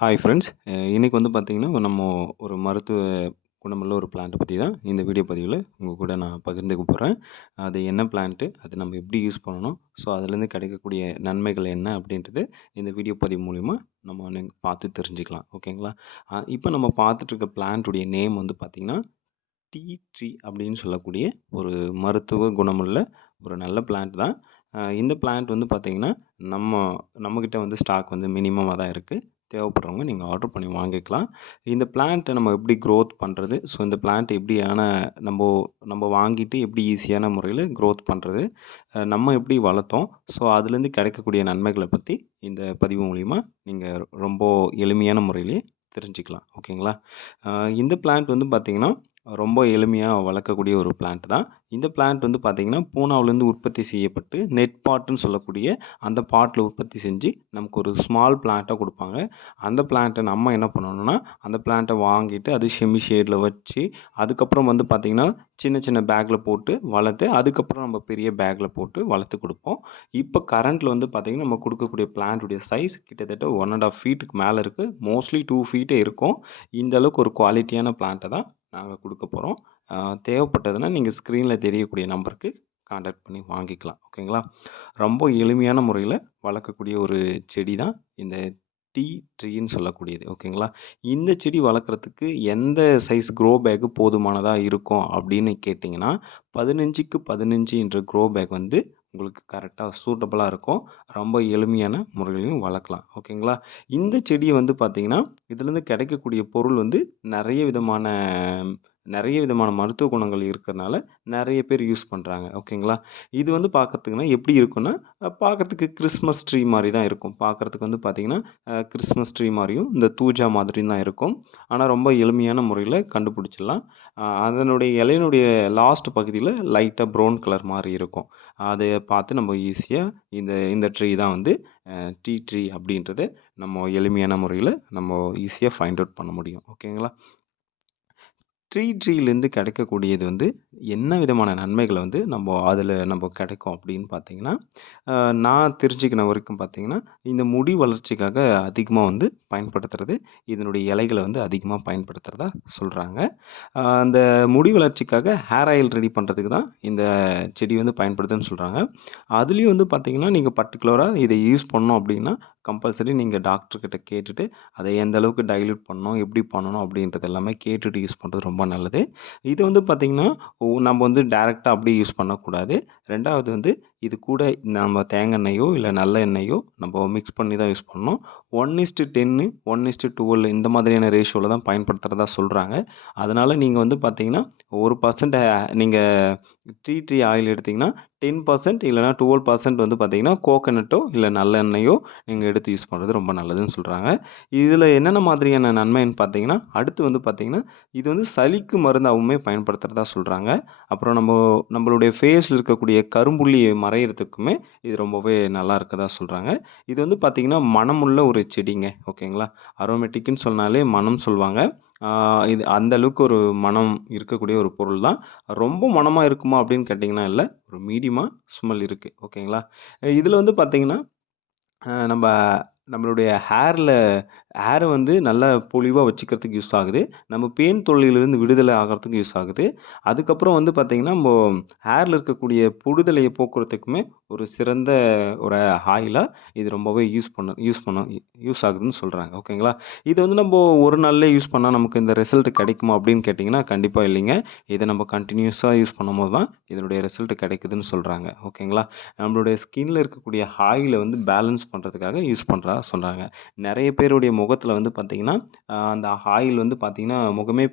Hi friends இன்றைக்கி வந்து பார்த்திங்கன்னா நம்ம ஒரு மருத்துவ குணமுள்ள ஒரு பிளான்ட்டை பற்றி தான் இந்த வீடியோ பதிவில் உங்கள் கூட நான் பகிர்ந்துக்க போகிறேன் அது என்ன பிளான்ட்டு அது நம்ம எப்படி யூஸ் பண்ணணும்? ஸோ அதுலேருந்து கிடைக்கக்கூடிய நன்மைகள் என்ன அப்படின்றது இந்த வீடியோ பதிவு மூலிமா நம்ம பார்த்து தெரிஞ்சுக்கலாம். ஓகேங்களா இப்போ நம்ம பார்த்துட்ருக்க பிளான்ட்டுடைய நேம் வந்து பார்த்திங்கன்னா டீ ட்ரீ அப்படின்னு சொல்லக்கூடிய ஒரு மருத்துவ குணமுள்ள ஒரு நல்ல பிளான்ட் தான். இந்த பிளான்ட் வந்து பார்த்திங்கன்னா நம்ம நம்மக்கிட்ட வந்து ஸ்டாக் வந்து மினிமமாக தான் இருக்குது தேவைப்படுறவங்க நீங்கள் ஆர்டர் பண்ணி வாங்கிக்கலாம். இந்த பிளான்ட்டை நம்ம எப்படி க்ரோத் பண்ணுறது ஸோ இந்த பிளான்ட் எப்படியான நம்ம நம்ம வாங்கிட்டு எப்படி ஈஸியான முறையில் க்ரோத் பண்ணுறது நம்ம எப்படி வளர்த்தோம்? ஸோ அதுலேருந்து கிடைக்கக்கூடிய நன்மைகளை பற்றி இந்த பதிவு மூலிமா நீங்கள் ரொம்ப எளிமையான முறையிலே தெரிஞ்சுக்கலாம். ஓகேங்களா? இந்த பிளான்ட் வந்து பார்த்திங்கன்னா ரொம்ப எளிமையாக வளர்க்கக்கூடிய ஒரு பிளான்ட் தான். இந்த பிளான்ட் வந்து பார்த்திங்கன்னா பூனாவிலேருந்து உற்பத்தி செய்யப்பட்டு நெட் பாட்டுன்னு சொல்லக்கூடிய அந்த பாட்டில் உற்பத்தி செஞ்சு நமக்கு ஒரு ஸ்மால் பிளான்ட்டாக கொடுப்பாங்க. அந்த பிளான்ட்டை நம்ம என்ன பண்ணணும்னா அந்த பிளான்ட்டை வாங்கிட்டு அது ஷெமி ஷேடில் வச்சு அதுக்கப்புறம் வந்து பார்த்திங்கன்னா சின்ன சின்ன பேக்கில் போட்டு வளர்த்து அதுக்கப்புறம் நம்ம பெரிய பேக்கில் போட்டு வளர்த்து கொடுப்போம். இப்போ கரண்ட்டில் வந்து பார்த்திங்கன்னா நம்ம கொடுக்கக்கூடிய பிளான்ட்டுடைய சைஸ் கிட்டத்தட்ட ஒன் அண்ட் ஆஃப் ஃபீட்டுக்கு மேலே இருக்குது மோஸ்ட்லி டூ ஃபீட்டே இருக்கும். இந்த அளவுக்கு ஒரு குவாலிட்டியான பிளான்ட்டை தான் நாங்கள் கொடுக்க போகிறோம் தேவைப்பட்டதுன்னா நீங்கள் ஸ்க்ரீனில் தெரியக்கூடிய நம்பருக்கு காண்டாக்ட் பண்ணி வாங்கிக்கலாம். ஓகேங்களா? ரொம்ப எளிமையான முறையில் வளர்க்கக்கூடிய ஒரு செடி தான் இந்த டீ ட்ரீன்னு சொல்லக்கூடியது ஓகேங்களா? இந்த செடி வளர்க்குறதுக்கு எந்த சைஸ் க்ரோ பேக்கு போதுமானதாக இருக்கும் அப்படின்னு கேட்டிங்கன்னா பதினஞ்சுக்கு பதினஞ்சு என்ற க்ரோ பேக் வந்து உங்களுக்கு கரெக்டாக சூட்டபுளாக இருக்கும். ரொம்ப எளிமையான முறையிலையும் வளர்க்கலாம் ஓகேங்களா? இந்த செடியை வந்து பார்த்திங்கன்னா இதுலேருந்து கிடைக்கக்கூடிய பொருள் வந்து நிறைய விதமான நிறைய விதமான மருத்துவ குணங்கள் இருக்கிறனால நிறைய பேர் யூஸ் பண்ணுறாங்க ஓகேங்களா? இது வந்து பார்க்கறதுக்குனா எப்படி இருக்குன்னா பார்க்குறதுக்கு பார்க்கறதுக்கு கிறிஸ்மஸ் ட்ரீ மாதிரி தான் இருக்கும். பார்க்கறதுக்கு வந்து பார்த்திங்கன்னா கிறிஸ்மஸ் ட்ரீ மாதிரியும் இந்த தூஜா மாதிரியும் தான் இருக்கும். ஆனால் ரொம்ப எளிமையான முறையில் கண்டுபிடிச்சிடலாம். அதனுடைய இலையினுடைய லாஸ்ட் பகுதியில் லைட்டாக ப்ரௌன் கலர் மாதிரி இருக்கும். அதை பார்த்து நம்ம ஈஸியாக இந்த இந்த ட்ரீ தான் வந்து டீ ட்ரீ அப்படின்றத நம்ம எளிமையான முறையில் நம்ம ஈஸியாக ஃபைண்ட் அவுட் பண்ண முடியும். ஓகேங்களா? ட்ரீ ட்ரீலேருந்து கிடைக்கக்கூடியது வந்து என்ன விதமான நன்மைகளை வந்து நம்ம அதில் நம்ம கிடைக்கும் அப்படின்னு பார்த்தீங்கன்னா நான் தெரிஞ்சுக்கின வரைக்கும் பார்த்தீங்கன்னா இந்த முடி வளர்ச்சிக்காக அதிகமாக வந்து பயன்படுத்துறது இதனுடைய இலைகளை வந்து அதிகமாக பயன்படுத்துகிறதா சொல்கிறாங்க அந்த முடி வளர்ச்சிக்காக ஹேர் ஆயில் ரெடி பண்ணுறதுக்கு தான் இந்த செடி வந்து பயன்படுதுன்னு சொல்கிறாங்க அதுலேயும் வந்து பார்த்தீங்கன்னா நீங்கள் பர்டிகுலராக இதை யூஸ் பண்ணோம் அப்படின்னா கம்பல்சரி நீங்கள் டாக்டர்கிட்ட கேட்டுட்டு அதை எந்த அளவுக்கு டைல்யூட் பண்ணணும் எப்படி பண்ணணும் அப்படின்றது எல்லாமே கேட்டுட்டு யூஸ் பண்ணுறது ரொம்ப நல்லது. இது வந்து பார்த்திங்கன்னா நம்ம வந்து டேரெக்டாக அப்படியே யூஸ் பண்ணக்கூடாது. ரெண்டாவது வந்து இது கூட நம்ம தேங்காய் எண்ணெயோ இல்லை நல்ல எண்ணெயோ நம்ம மிக்ஸ் பண்ணி தான் யூஸ் பண்ணணும். ஒன் இஸ்ட்டு டென்னு ஒன் இஸ்ட்டு டுவெல் இந்த மாதிரியான ரேஷியோவில் தான் பயன்படுத்துகிறதா சொல்கிறாங்க அதனால் நீங்கள் வந்து பார்த்திங்கன்னா ஒரு பர்சன்ட் நீங்கள் ட்ரீ ட்ரீ ஆயில் எடுத்திங்கன்னா டென் பர்சன்ட் இல்லைனா டுவெல் பர்சன்ட் வந்து பார்த்திங்கன்னா கோகனட்டோ இல்லை நல்லெண்ணெயோ நீங்கள் எடுத்து யூஸ் பண்ணுறது ரொம்ப நல்லதுன்னு சொல்கிறாங்க இதில் என்னென்ன மாதிரியான நன்மைன்னு பார்த்தீங்கன்னா அடுத்து வந்து பார்த்தீங்கன்னா இது வந்து சளிக்கு மருந்தாகவுமே பயன்படுத்துகிறதா சொல்கிறாங்க அப்புறம் நம்ம நம்மளுடைய ஃபேஸில் இருக்கக்கூடிய கரும்புள்ளியை மறையிறதுக்குமே இது ரொம்பவே நல்லா இருக்கதா சொல்கிறாங்க இது வந்து பார்த்திங்கன்னா மனமுள்ள ஒரு செடிங்க ஓகேங்களா? அரோமேட்டிக்குன்னு சொன்னாலே மனம் சொல்லுவாங்க இது அந்த அளவுக்கு ஒரு மனம் இருக்கக்கூடிய ஒரு பொருள் தான். ரொம்ப மனமாக இருக்குமா அப்படின்னு கேட்டிங்கன்னா இல்லை ஒரு மீடியமாக ஸ்மெல் இருக்குது ஓகேங்களா? இதில் வந்து பார்த்திங்கன்னா நம்ம நம்மளுடைய ஹேரில் ஹேரை வந்து நல்லா பொலிவாக வச்சுக்கிறதுக்கு யூஸ் ஆகுது. நம்ம பேன் தொல்லையிலிருந்து விடுதலை ஆகிறதுக்கு யூஸ் ஆகுது. அதுக்கப்புறம் வந்து பார்த்திங்கன்னா நம்ம ஹேரில் இருக்கக்கூடிய புடுதலையை போக்குறதுக்குமே ஒரு சிறந்த ஒரு ஆயிலாக இது ரொம்பவே யூஸ் பண்ண யூஸ் பண்ண யூஸ் ஆகுதுன்னு சொல்கிறாங்க ஓகேங்களா இது வந்து நம்ம ஒரு நாளில் யூஸ் பண்ணால் நமக்கு இந்த ரிசல்ட் கிடைக்குமா அப்படின்னு கேட்டிங்கன்னா கண்டிப்பாக இல்லைங்க. இதை நம்ம கண்டினியூஸாக யூஸ் பண்ணும்போது தான் இதனுடைய ரிசல்ட் கிடைக்குதுன்னு சொல்கிறாங்க ஓகேங்களா நம்மளுடைய ஸ்கின்ல இருக்கக்கூடிய ஆயிலை வந்து பேலன்ஸ் பண்ணுறதுக்காக யூஸ் பண்ணுறதா சொல்கிறாங்க நிறைய பேருடைய முகத்தில் வந்து பார்த்திங்கன்னா அந்த ஆயில் வந்து பார்த்திங்கன்னா முகமே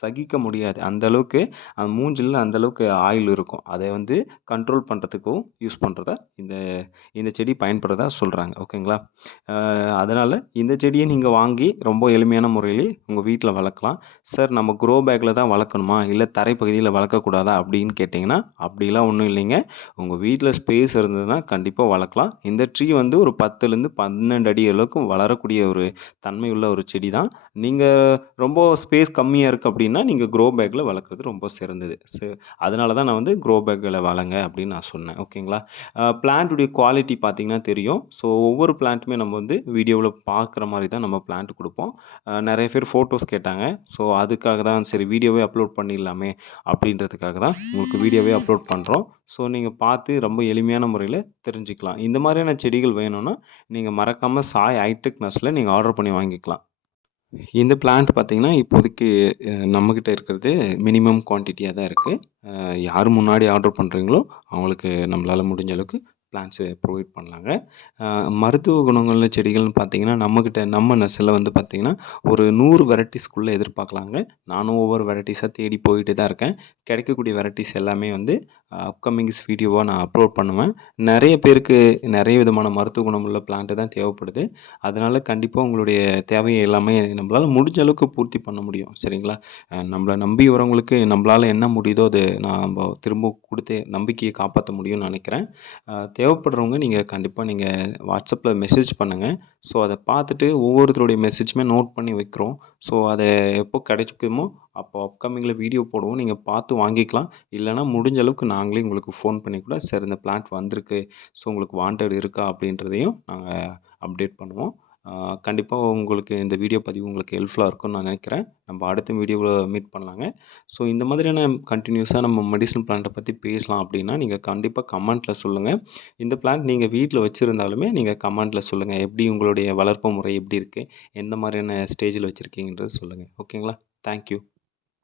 சகிக்க முடியாது. அந்தளவுக்கு அந்த மூஞ்சில் அந்தளவுக்கு ஆயில் இருக்கும். அதை வந்து கண்ட்ரோல் பண்ணுறதுக்கும் யூஸ் பண்ணுறதா இந்த இந்த செடி பயன்படுறதா சொல்கிறாங்க ஓகேங்களா? அதனால் இந்த செடியை நீங்கள் வாங்கி ரொம்ப எளிமையான முறையிலே உங்கள் வீட்டில் வளர்க்கலாம். சார் நம்ம க்ரோ பேக்கில் தான் வளர்க்கணுமா? இல்லை தரைப்பகுதியில் வளர்க்கக்கூடாதா அப்படின்னு கேட்டிங்கன்னா அப்படிலாம் ஒன்றும் இல்லைங்க. உங்கள் வீட்டில் ஸ்பேஸ் இருந்ததுன்னா கண்டிப்பாக வளர்க்கலாம். இந்த ட்ரீ வந்து ஒரு பத்துலேருந்து பன்னெண்டு அடி அளவுக்கு வளரக்கூடிய ஒரு தன்மை உள்ள ஒரு செடி தான் நீங்கள் ரொம்ப ஸ்பேஸ் கம்மியாக இருக்குது அப்படி அப்படின்னா நீங்கள் க்ரோ பேக்கில் வளர்க்குறது ரொம்ப சிறந்தது. ஸோ அதனால தான் நான் வந்து க்ரோ பேக்கில் வளங்க அப்படின்னு நான் சொன்னேன். ஓகேங்களா? பிளான்ட்டுடைய குவாலிட்டி பார்த்தீங்கன்னா தெரியும். ஸோ ஒவ்வொரு பிளான்ட்டுமே நம்ம வந்து வீடியோவில் பார்க்குற மாதிரி தான் நம்ம பிளான்ட் கொடுப்போம். நிறைய பேர் ஃபோட்டோஸ் கேட்டாங்க. ஸோ அதுக்காக தான் சரி வீடியோவே அப்லோட் பண்ணிடலாமே அப்படின்றதுக்காக தான் உங்களுக்கு வீடியோவே அப்லோட் பண்ணுறோம் ஸோ நீங்கள் பார்த்து ரொம்ப எளிமையான முறையில் தெரிஞ்சுக்கலாம். இந்த மாதிரியான செடிகள் வேணும்னா நீங்கள் மறக்காமல் சாய் ஹைடெக் நர்ஸில் நீங்கள் ஆர்டர் பண்ணி வாங்கிக்கலாம். இந்த பிளான்ட் பார்த்திங்கன்னா இப்போதைக்கு நம்மக்கிட்ட இருக்கிறது மினிமம் குவான்டிட்டியாக தான் இருக்குது யார் முன்னாடி ஆர்டர் பண்ணுறீங்களோ அவங்களுக்கு நம்மளால் முடிஞ்ச அளவுக்கு பிளான்ட்ஸு ப்ரொவைட் பண்ணலாங்க. மருத்துவ குணங்களுள்ள செடிகள்னு பார்த்தீங்கன்னா நம்மக்கிட்ட நம்ம நெசலில் வந்து பார்த்தீங்கன்னா ஒரு நூறு வெரைட்டிஸ்க்குள்ளே எதிர்பார்க்கலாங்க நானும் ஒவ்வொரு வெரைட்டிஸாக தேடி போயிட்டு தான் இருக்கேன். கிடைக்கக்கூடிய வெரைட்டிஸ் எல்லாமே வந்து அப்கமிங்ஸ் வீடியோவாக நான் அப்லோட் பண்ணுவேன். நிறைய பேருக்கு நிறைய விதமான மருத்துவ குணமுள்ள பிளான்ட்டு தான் தேவைப்படுது. அதனால் கண்டிப்பாக உங்களுடைய தேவையை எல்லாமே நம்மளால் முடிஞ்ச அளவுக்கு பூர்த்தி பண்ண முடியும். சரிங்களா? நம்மளை நம்பி வரவங்களுக்கு நம்மளால் என்ன முடியுதோ அது நான் திரும்ப கொடுத்து நம்பிக்கையை காப்பாற்ற முடியும்னு நினைக்கிறேன். தேவைப்படுறவங்க நீங்கள் கண்டிப்பாக நீங்கள் வாட்ஸ்அப்பில் மெசேஜ் பண்ணுங்கள் ஸோ அதை பார்த்துட்டு ஒவ்வொருத்தருடைய மெசேஜுமே நோட் பண்ணி வைக்கிறோம். ஸோ அதை எப்போ கிடைக்குமோ அப்போ அப்கமிங்கில் வீடியோ போடுவோம். நீங்கள் பார்த்து வாங்கிக்கலாம். இல்லைனா முடிஞ்ச அளவுக்கு நாங்களே உங்களுக்கு ஃபோன் பண்ணி கூட சார் இந்த பிளான்ட் வந்திருக்கு. ஸோ உங்களுக்கு வாண்டட் இருக்கா? அப்படின்றதையும் நாங்கள் அப்டேட் பண்ணுவோம். கண்டிப்பாக உங்களுக்கு இந்த வீடியோ பதிவு உங்களுக்கு ஹெல்ப்ஃபுல்லாக இருக்கும்னு நான் நினைக்கிறேன். நம்ம அடுத்த வீடியோவில் மீட் பண்ணலாங்க. ஸோ இந்த மாதிரியான கண்டினியூஸாக நம்ம மெடிசன் பிளான்ட்டை பற்றி பேசலாம் அப்படின்னா நீங்கள் கண்டிப்பாக கமெண்ட்டில் சொல்லுங்கள் இந்த பிளான்ட் நீங்கள் வீட்டில் வச்சுருந்தாலுமே நீங்கள் கமெண்ட்டில் சொல்லுங்கள் எப்படி உங்களுடைய வளர்ப்பு முறை எப்படி இருக்குது எந்த மாதிரியான ஸ்டேஜில் வச்சுருக்கீங்கன்றது சொல்லுங்கள் ஓகேங்களா தேங்க்யூ